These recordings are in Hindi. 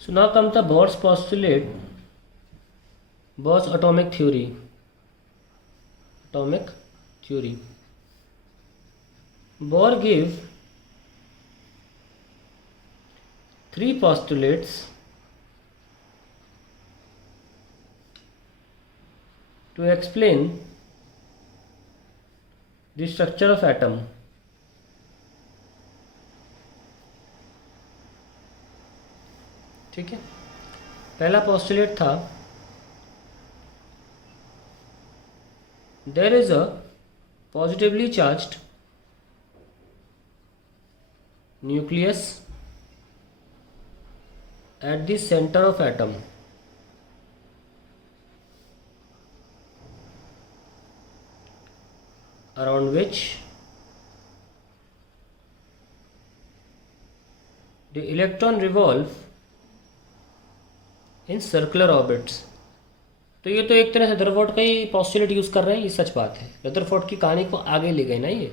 So now comes the Bohr's postulate, Bohr's atomic theory. Bohr gave three postulates to explain the structure of atom. ठीक है, पहला पोस्टुलेट था there is a positively charged nucleus at the center of atom. Around which the electron revolve in circular orbits. तो ये तो एक तरह से रदरफोर्ड का ही पॉस्टुलेट यूज़ कर रहे हैं, ये सच बात है। रदरफोर्ड की कहानी को आगे ले गए ना ये,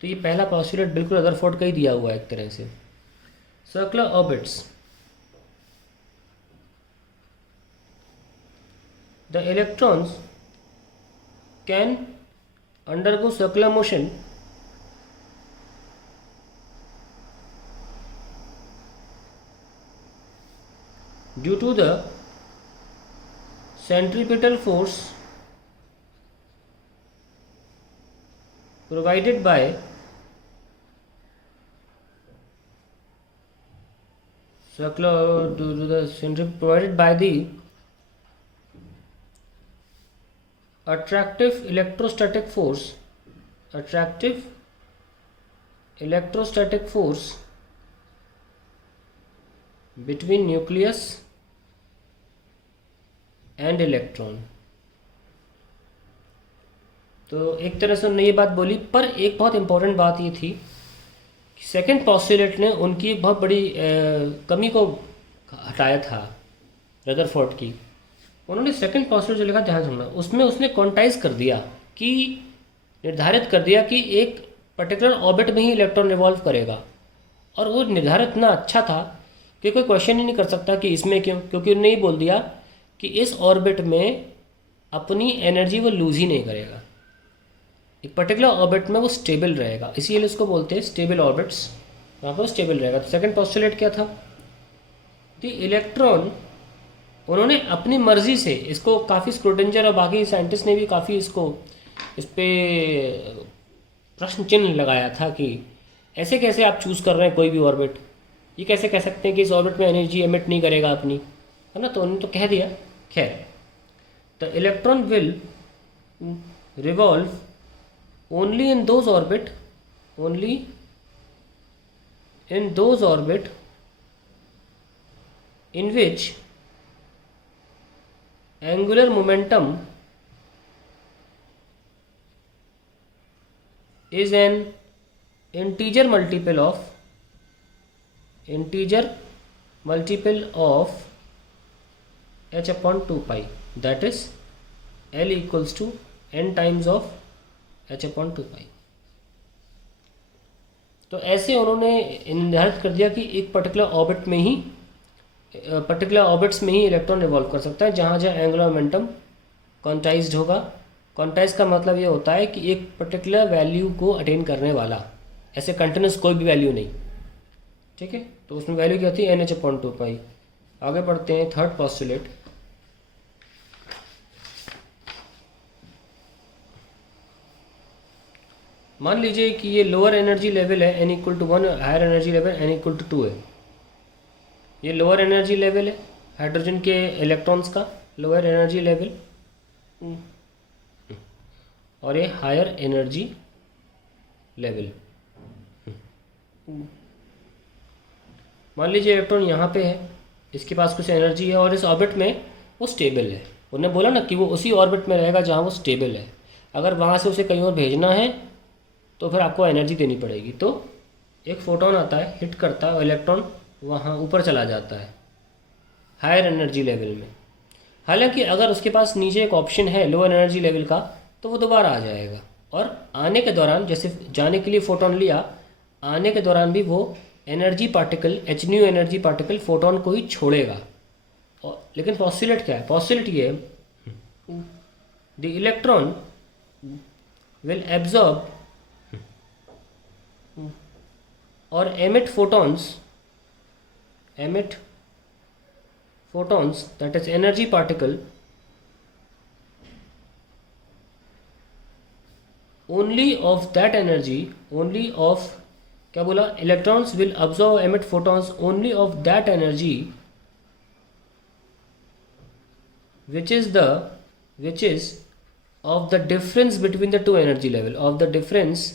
तो ये पहला पॉस्टुलेट बिल्कुल रदरफोर्ड का ही दिया हुआ है एक तरह से। Circular orbits, the electrons can undergo circular motion due to the centripetal force provided by the attractive electrostatic force between nucleus and electron। तो एक तरह से उन्होंने ये बात बोली, पर एक बहुत इंपॉर्टेंट बात ये थी कि सेकंड पॉस्टुलेट ने उनकी बहुत बड़ी कमी को हटाया था रदरफोर्ड की। उन्होंने सेकंड पॉस्टुलेट जो लिखा, ध्यान सुनना, उसमें उसने क्वांटाइज कर दिया कि निर्धारित कर दिया कि एक पर्टिकुलर ऑर्बिट में ही इलेक्ट्रॉन रिवॉल्व करेगा। और वो निर्धारित इतना अच्छा था कि कोई क्वेश्चन ही नहीं कर सकता कि इसमें क्यों, क्योंकि उन्होंने ही बोल दिया कि इस ऑर्बिट में अपनी एनर्जी वो लूज ही नहीं करेगा, एक पर्टिकुलर ऑर्बिट में वो स्टेबल रहेगा, इसीलिए इसको बोलते हैं स्टेबल ऑर्बिट्स, वहाँ पर स्टेबल रहेगा। तो सेकंड पॉस्टुलेट क्या था, द इलेक्ट्रॉन, उन्होंने अपनी मर्जी से इसको, काफ़ी स्क्रूटेंजर और बाकी साइंटिस्ट ने भी काफ़ी इसको, इस पर प्रश्न चिन्ह लगाया था कि ऐसे कैसे आप चूज़ कर रहे हैं कोई भी ऑर्बिट, ये कैसे कह सकते हैं कि इस ऑर्बिट में एनर्जी एमिट नहीं करेगा अपनी, है ना। तो उन्होंने तो कह दिया। खैर, the electron will revolve only in those orbit in which angular momentum is an integer multiple of h upon 2 pi, that is L equals to n times of h upon 2 pi। तो ऐसे उन्होंने निर्धारित कर दिया कि एक पर्टिकुलर ऑर्बिट्स में ही इलेक्ट्रॉन रिवॉल्व कर सकता है जहाँ जहाँ एंगुलर मोमेंटम क्वांटाइज्ड होगा। क्वांटाइज का मतलब ये होता है कि एक पर्टिकुलर वैल्यू को अटेन करने वाला, ऐसे कंटिन्यूस कोई भी वैल्यू नहीं, ठीक है। तो उसमें वैल्यू क्या होती है, NH upon 2 pi। आगे बढ़ते हैं, थर्ड पॉस्टुलेट। मान लीजिए कि ये लोअर एनर्जी लेवल है n equal to 1, higher energy level n equal to 2 है। ये लोअर एनर्जी लेवल है हाइड्रोजन के इलेक्ट्रॉन्स का, लोअर एनर्जी लेवल, और ये हायर एनर्जी लेवल। मान लीजिए इलेक्ट्रॉन यहाँ पे है, इसके पास कुछ एनर्जी है और इस ऑर्बिट में वो स्टेबल है। उन्होंने बोला ना कि वो उसी ऑर्बिट में रहेगा जहाँ वो स्टेबल है। अगर वहाँ से उसे कहीं और भेजना है तो फिर आपको एनर्जी देनी पड़ेगी। तो एक फोटोन आता है, हिट करता है और इलेक्ट्रॉन वहाँ ऊपर चला जाता है हायर एनर्जी लेवल में। हालांकि अगर उसके पास नीचे एक ऑप्शन है लोअर एनर्जी लेवल का तो वो दोबारा आ जाएगा, और आने के दौरान, जैसे जाने के लिए फ़ोटोन लिया, आने के दौरान भी वो energy particle, H new energy particle photon को ही छोड़ेगा। और लेकिन पॉस्टुलेट क्या है? पॉस्टुलेट ये है द इलेक्ट्रॉन विल एब्जॉर्ब और emit photons that is energy particle only of that energy, only of क्या बोला? electrons will absorb emit photons only of that energy which is of the difference between the two energy level, of the difference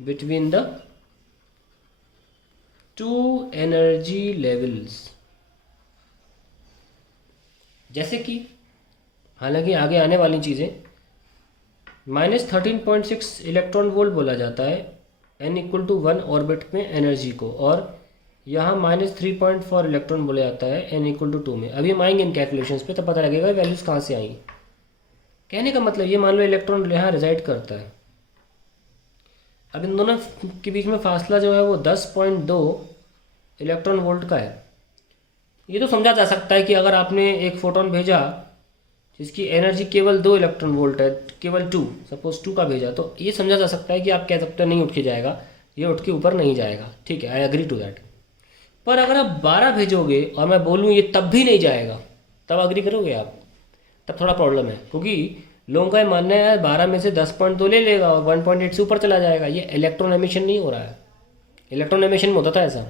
between the two energy levels। जैसे कि हालांकि आगे आने वाली चीज़ें -13.6 इलेक्ट्रॉन वोल्ट बोला जाता है n=1 ऑर्बिट में एनर्जी को, और यहाँ -3.4 इलेक्ट्रॉन बोला जाता है n=2 में। अभी हम आएंगे इन कैलकुलेशंस पे, तब पता लगेगा वैल्यूज़ कहाँ से आई। कहने का मतलब ये, मान लो इलेक्ट्रॉन यहाँ रिजाइड करता है, अब इन दोनों के बीच में फासला जो है वो 10.2 इलेक्ट्रॉन वोल्ट का है। ये तो समझा जा सकता है कि अगर आपने एक फोटोन भेजा जिसकी एनर्जी केवल 2 इलेक्ट्रॉन वोल्ट है, केवल 2, सपोज 2 का भेजा, तो ये समझा जा सकता है कि आप कह सकते हैं नहीं उठ के जाएगा, ये उठ के ऊपर नहीं जाएगा, ठीक है, आई एग्री टू दैट। पर अगर आप 12 भेजोगे और मैं बोलूँ ये तब भी नहीं जाएगा, तब एग्री करोगे आप? तब थोड़ा प्रॉब्लम है, क्योंकि लोगों का ये मानना है 12 में से 10.2 ले लेगा और 1.8 से ऊपर चला जाएगा। ये इलेक्ट्रॉन एमिशन नहीं हो रहा है। इलेक्ट्रॉन एमिशन में होता था ऐसा।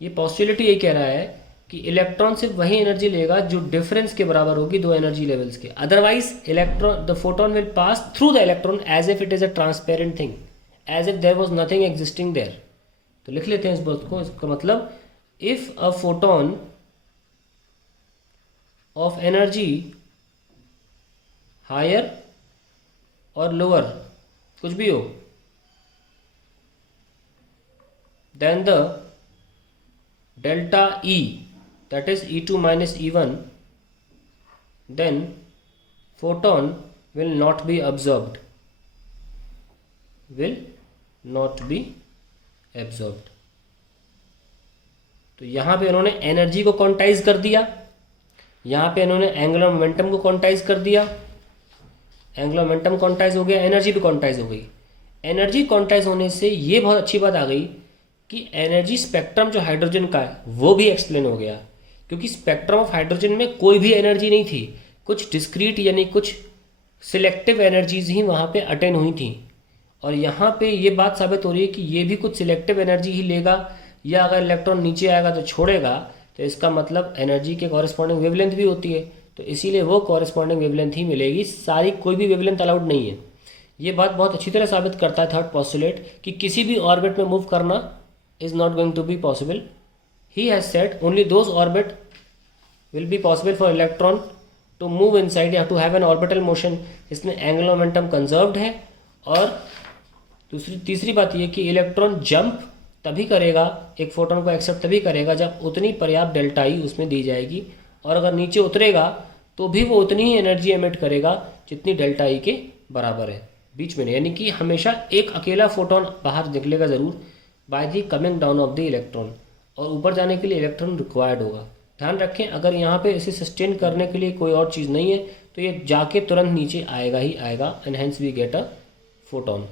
ये पॉस्टुलेट यही कह रहा है कि इलेक्ट्रॉन सिर्फ वही एनर्जी लेगा जो डिफरेंस के बराबर होगी दो एनर्जी लेवल्स के। Otherwise electron, the photon will pass through the electron as if it is a transparent thing, as if there was nothing existing there. तो लिख लेते हैं इस बात को। इसका मतलब if a photon of energy higher और लोअर, कुछ भी हो, then the delta E, that is E2 minus E1, then photon will not be absorbed, will not be absorbed। तो यहाँ पे इन्होंने एनर्जी को क्वांटाइज कर दिया, यहाँ पे इन्होंने एंगुलर मोमेंटम को क्वांटाइज कर दिया। एंगुलर मोमेंटम क्वांटाइज हो गया, एनर्जी भी क्वांटाइज हो गई। एनर्जी क्वांटाइज होने से ये बहुत अच्छी बात आ गई कि एनर्जी स्पेक्ट्रम जो हाइड्रोजन का है वो भी एक्सप्लेन हो गया, क्योंकि स्पेक्ट्रम ऑफ हाइड्रोजन में कोई भी एनर्जी नहीं थी, कुछ डिस्क्रीट यानी कुछ सिलेक्टिव एनर्जीज ही वहाँ पे अटेन हुई थी। और यहाँ पे ये बात साबित हो रही है कि ये भी कुछ सिलेक्टिव एनर्जी ही लेगा, या अगर इलेक्ट्रॉन नीचे आएगा तो छोड़ेगा, तो इसका मतलब एनर्जी के कॉरेस्पॉन्डिंग वेवलेंथ भी होती है, तो इसीलिए वो कॉरेस्पॉन्डिंग वेवलेंथ ही मिलेगी। सारी कोई भी वेवलेंथ अलाउड नहीं है। ये बात बहुत अच्छी तरह साबित करता है थर्ड पॉस्टुलेट कि किसी भी ऑर्बिट में मूव करना is not going to be possible. He has said only those orbit will be possible for electron to move inside, या to have an orbital motion, इसमें angular momentum conserved है। और तीसरी बात ये कि इलेक्ट्रॉन जंप तभी करेगा, एक फोटोन को एक्सेप्ट तभी करेगा जब उतनी पर्याप्त डेल्टा ई उसमें दी जाएगी, और अगर नीचे उतरेगा तो भी वो उतनी ही एनर्जी एमिट करेगा जितनी डेल्टा ई के बराबर है, बीच में नहीं। यानी कि हमेशा एक अकेला फोटोन बाहर निकलेगा ज़रूर by the coming down of the electron, और ऊपर जाने के लिए इलेक्ट्रॉन रिक्वायर्ड होगा। ध्यान रखें, अगर यहाँ पे इसे सस्टेन करने के लिए कोई और चीज़ नहीं है तो ये जाके तुरंत नीचे आएगा ही आएगा, and hence we get a photon.